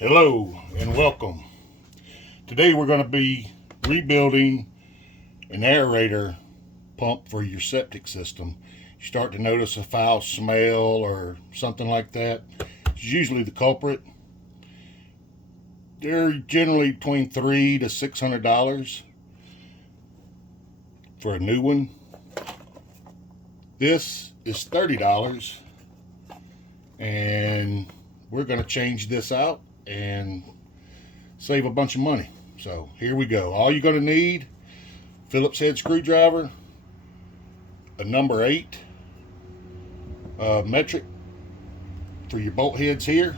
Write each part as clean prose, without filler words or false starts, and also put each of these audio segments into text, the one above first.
Hello and welcome. Today we're going to be rebuilding an aerator pump for your septic system. You start to notice a foul smell or something like that, it's usually the culprit. They're generally between $300 to $600 for a new one. This is $30, and we're going to change this out and save a bunch of money. So here we go. All you're going to need: Phillips head screwdriver, a number 8 metric for your bolt heads here,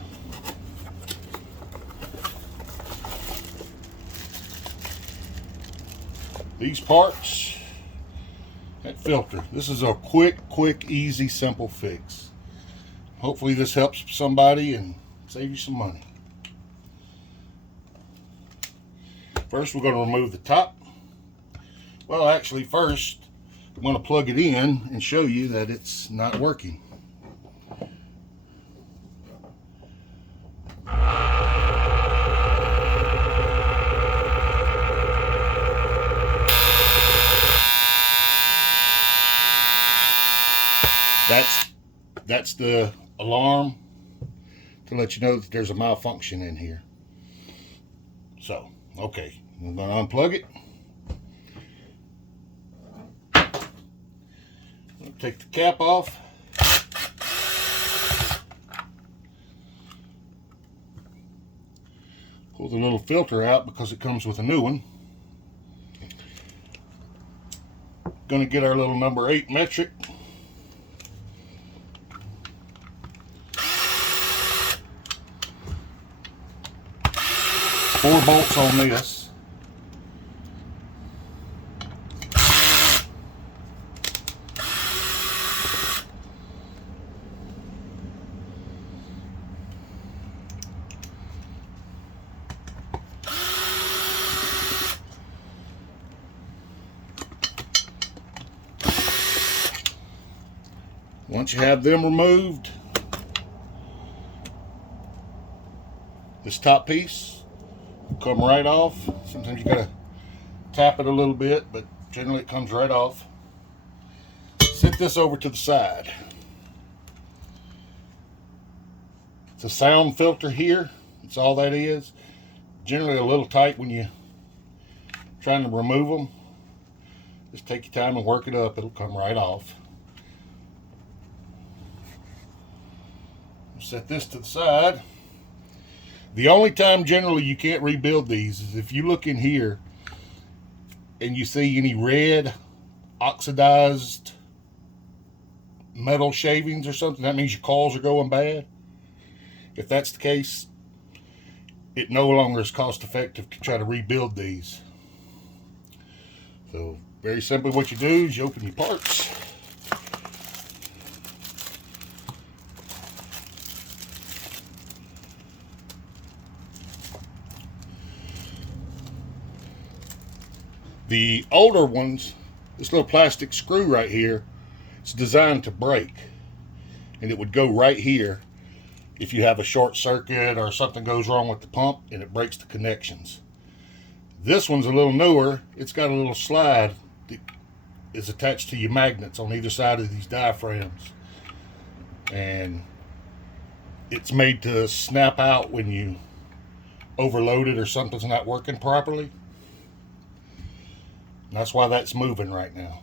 these parts, that filter. This is a quick, easy, simple fix. Hopefully this helps somebody and save you some money. First, we're going to remove the top. Well, actually, first, I'm going to plug it in and show you that it's not working. That's the alarm to let you know that there's a malfunction in here. So, okay, I'm going to unplug it. I'm going to take the cap off. Pull the little filter out because it comes with a new one. Going to get our little number 8 metric. Four bolts on this. Once you have them removed, this top piece will come right off. Sometimes you gotta tap it a little bit, but generally it comes right off. Set this over to the side. It's a sound filter here. That's all that is. Generally a little tight when you're trying to remove them. Just take your time and work it up. It'll come right off. Set this to the side. The only time generally you can't rebuild these is if you look in here and you see any red oxidized metal shavings or something. That means your coils are going bad. If that's the case, it no longer is cost effective to try to rebuild these. So very simply what you do is you open your parts. The older ones, this little plastic screw right here, it's designed to break, and it would go right here if you have a short circuit or something goes wrong with the pump and it breaks the connections. This one's a little newer. It's got a little slide that is attached to your magnets on either side of these diaphragms, and it's made to snap out when you overload it or something's not working properly. That's why that's moving right now.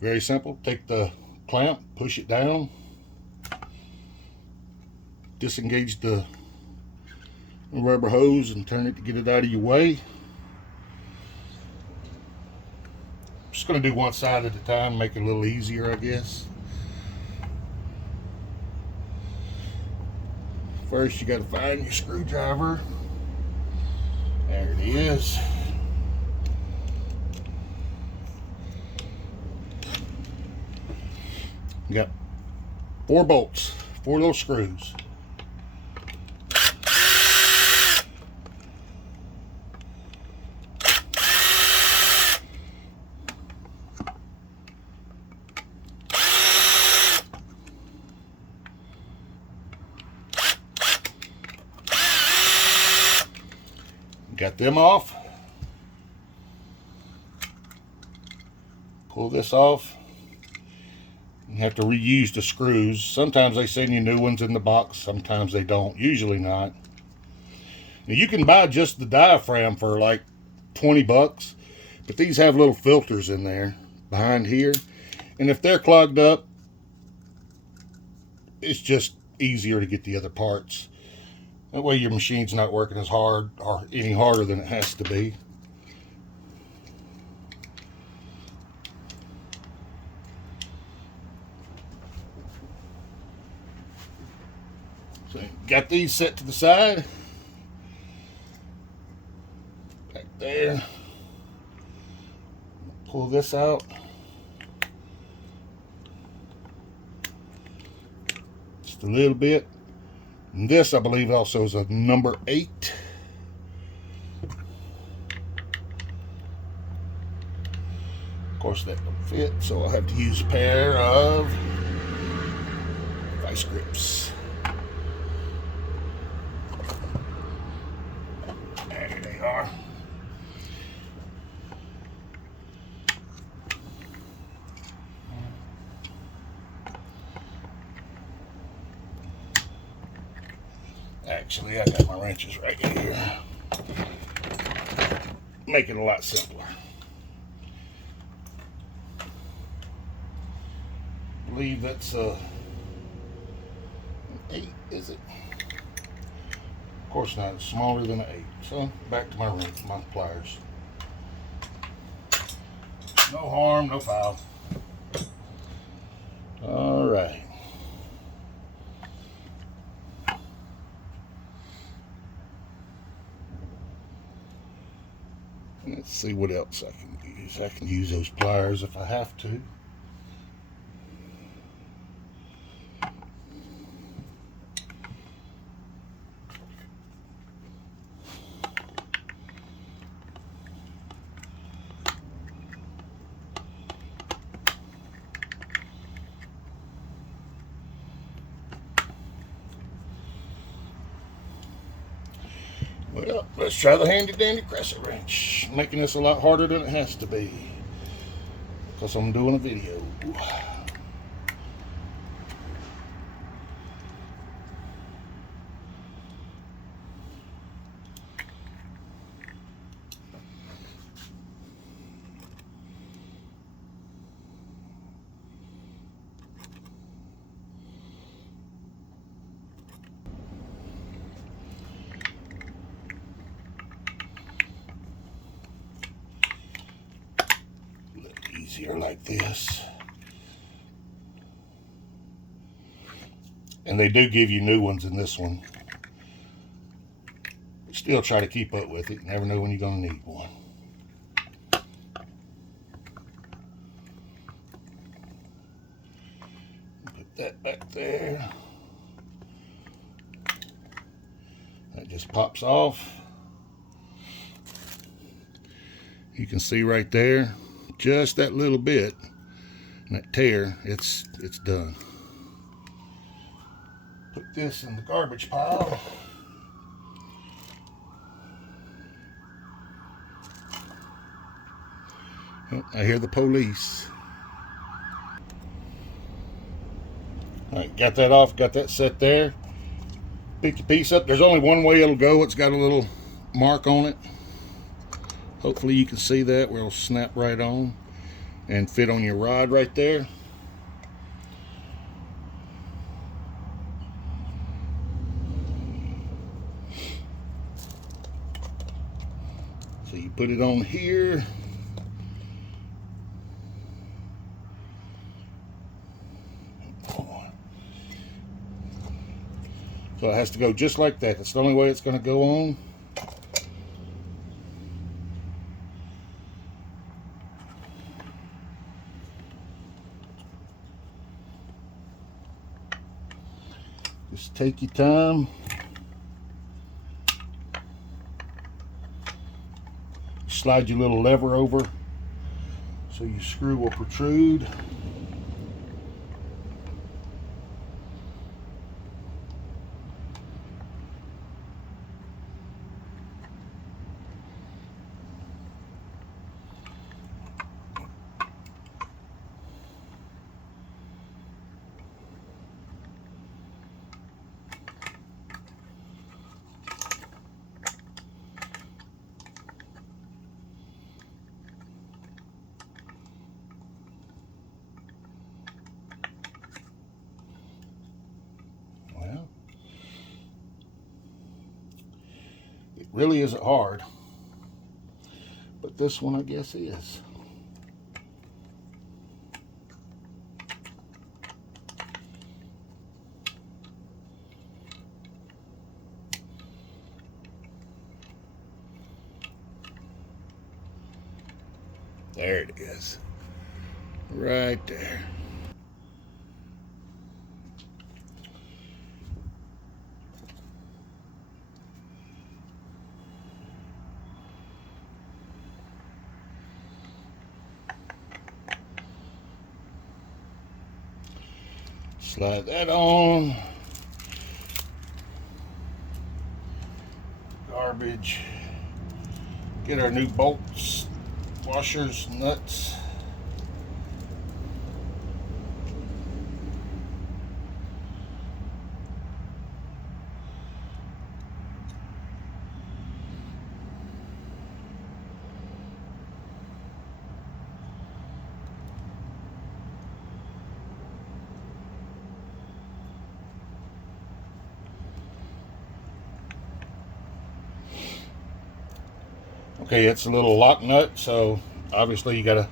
Very simple. Take the clamp, push it down, disengage the rubber hose and turn it to get it out of your way. I'm just going to do one side at a time, make it a little easier, I guess. First, you got to find your screwdriver. There it is. You got 4 bolts, 4 little screws. Got them off. Pull this off. You have to reuse the screws. Sometimes they send you new ones in the box, sometimes they don't, usually not. Now you can buy just the diaphragm for like 20 bucks, but these have little filters in there behind here, and if they're clogged up, it's just easier to get the other parts. That way your machine's not working as hard or any harder than it has to be. So got these set to the side. Back there. Pull this out. Just a little bit. And this, I believe, also is a number 8. Of course, that don't fit, so I'll have to use a pair of vice grips. There they are. Actually, I got my wrenches right here. Make it a lot simpler. I believe that's an 8, is it? Of course not, it's smaller than an 8. So back to my pliers. No harm, no foul. All right. Let's see what else I can use. I can use those pliers if I have to. Well, let's try the handy dandy crescent wrench. Making this a lot harder than it has to be, because I'm doing a video. Easier like this. And they do give you new ones in this one. Still try to keep up with it. Never know when you're going to need one. Put that back there. That just pops off. You can see right there, just that little bit, and that tear, it's done. Put this in the garbage pile. Oh, I hear the police. All right, got that off, got that set there. Pick your piece up. There's only one way it'll go. It's got a little mark on it. Hopefully you can see that where it'll snap right on and fit on your rod right there. So you put it on here. So it has to go just like that. That's the only way it's going to go on. Just take your time. Slide your little lever over so your screw will protrude. really isn't hard. But this one, I guess, is. There it is. Right there. Slide that on. Garbage. Get our new bolts, washers, nuts. Okay, it's a little lock nut, so obviously you gotta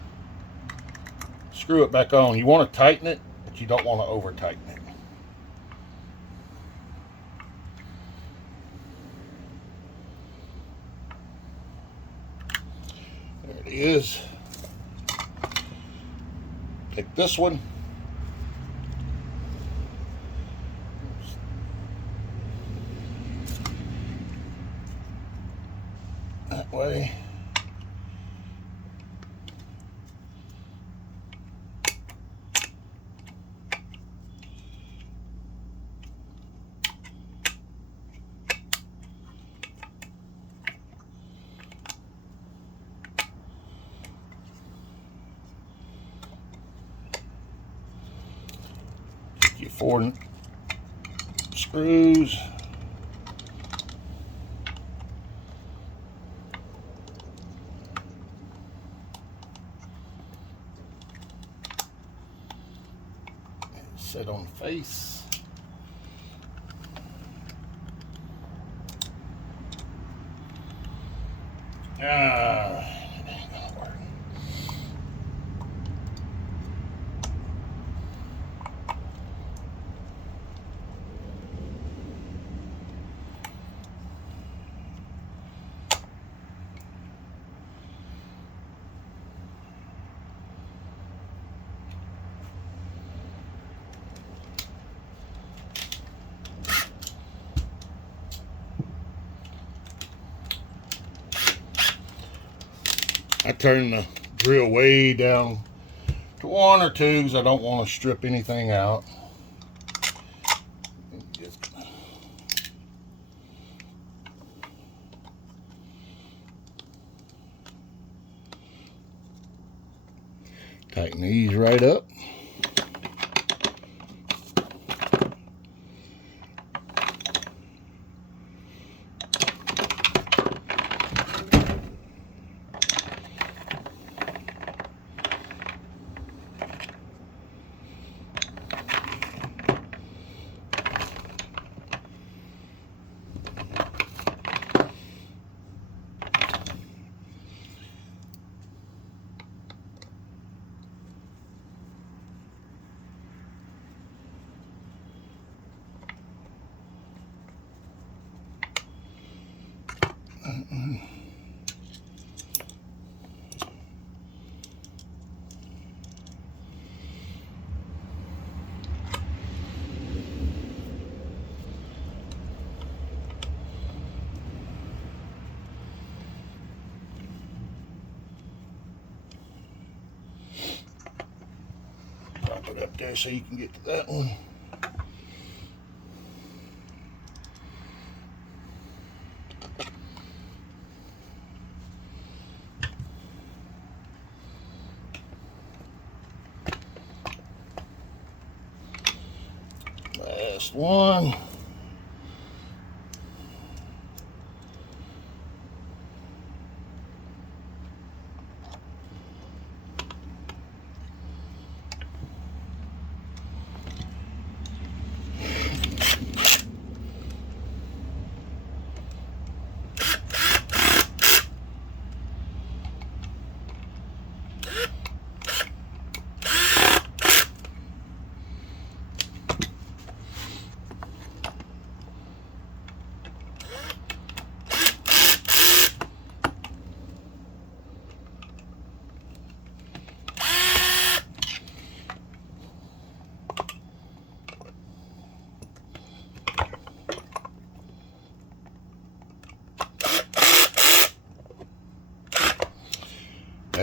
screw it back on. You want to tighten it, but you don't want to over tighten it. There it is. Take this one. That way. Your 4 screws. Set on the face. It ain't gonna work. I turn the drill way down to 1 or 2 because I don't want to strip anything out. Just tighten these right up. Pop it up there so you can get to that one. Last one.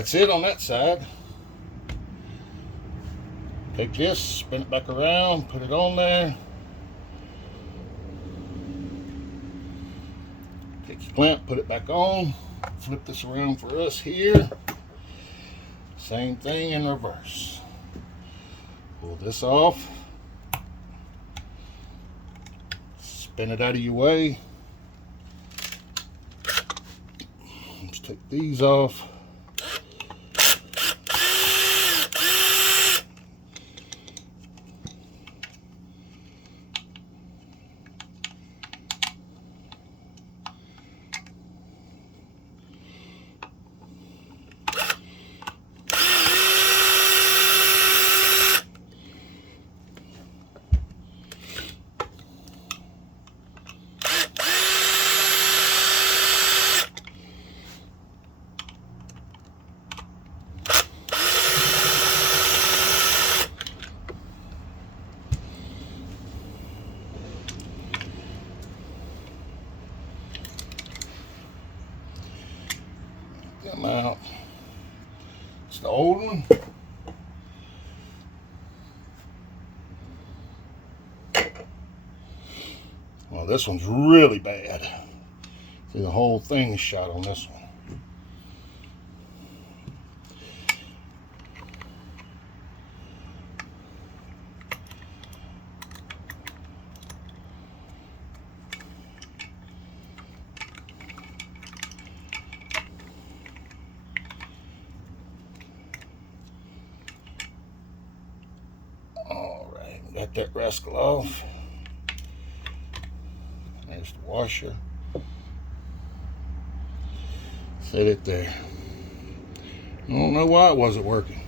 That's it on that side. Take this, spin it back around, put it on there. Take your clamp, put it back on. Flip this around for us here. Same thing in reverse. Pull this off. Spin it out of your way. Let's take these off. Them out. It's the old one. Well, this one's really bad. See, the whole thing is shot on this one. Alright, got that rascal off. There's the washer. Set it there. I don't know why it wasn't working.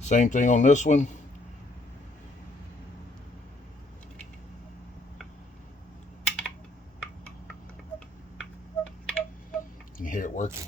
Same thing on this one. You can hear it working.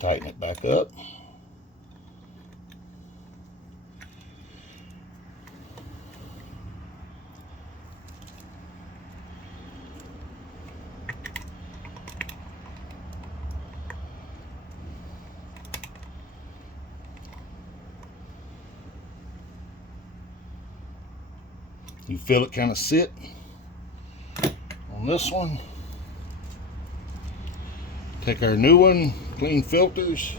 Tighten it back up. You feel it kind of sit on this one. Take our new one, clean filters,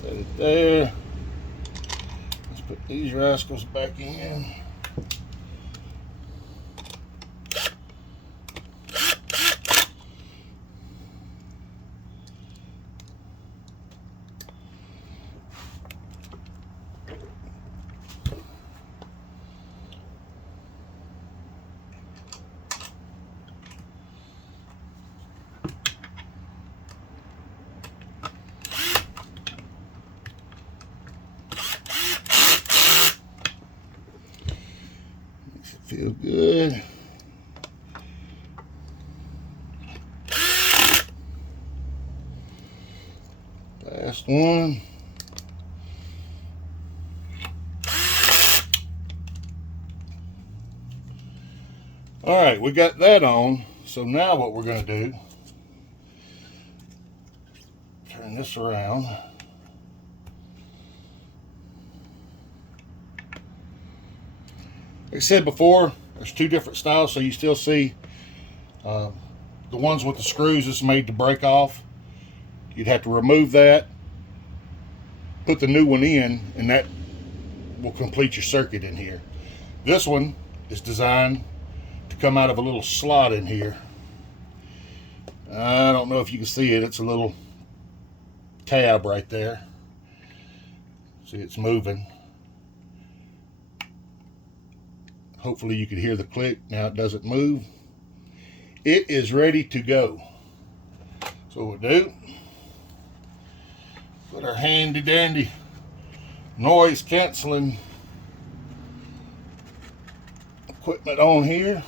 set it there. Let's put these rascals back in. Feel good. Last one. All right, we got that on. So now what we're going to do turn this around. Like I said before, there's two different styles, so you still see the ones with the screws is made to break off. You'd have to remove that, put the new one in, and that will complete your circuit in here. This one is designed to come out of a little slot in here. I don't know if you can see it. It's a little tab right there. See, it's moving. Hopefully you can hear the click. Now it doesn't move. It is ready to go. So what we'll do, put our handy dandy noise canceling equipment on here.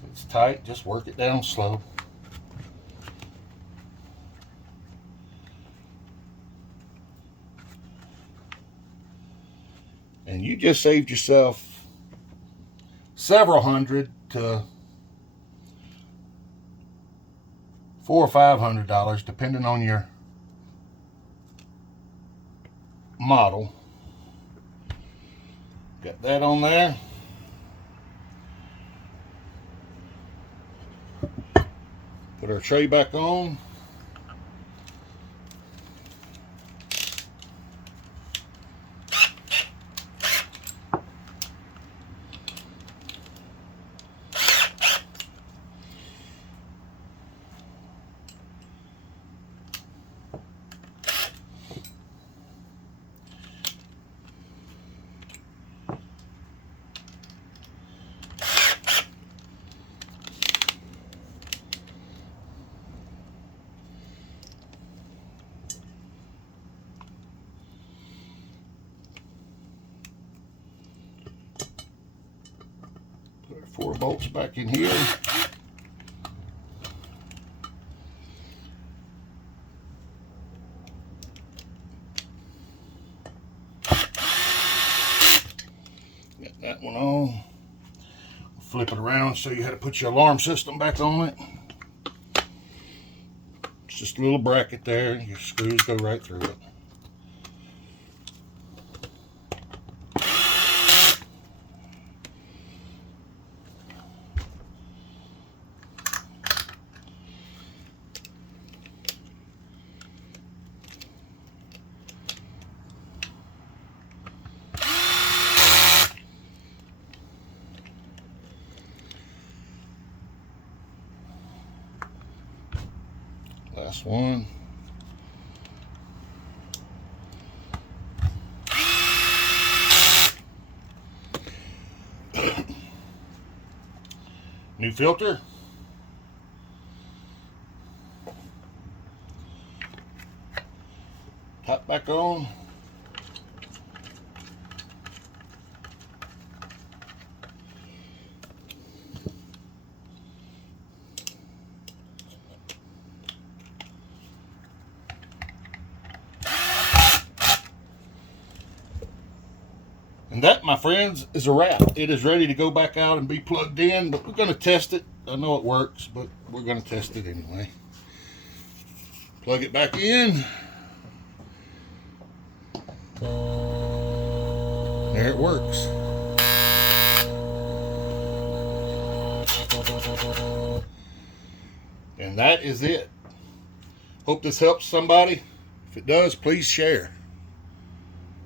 So it's tight, just work it down slow. And you just saved yourself several hundred to $400 or $500, depending on your model. Got that on there. Put our tray back on. Put our 4 bolts back in here. Got that one on. Flip it around, show you how to put your alarm system back on it. It's just a little bracket there. Your screws go right through it. Last one. New filter. Top back on. And that, my friends, is a wrap. It is ready to go back out and be plugged in, but we're going to test it. I know it works, but we're going to test it anyway. Plug it back in. There it works. And that is it. Hope this helps somebody. If it does, please share.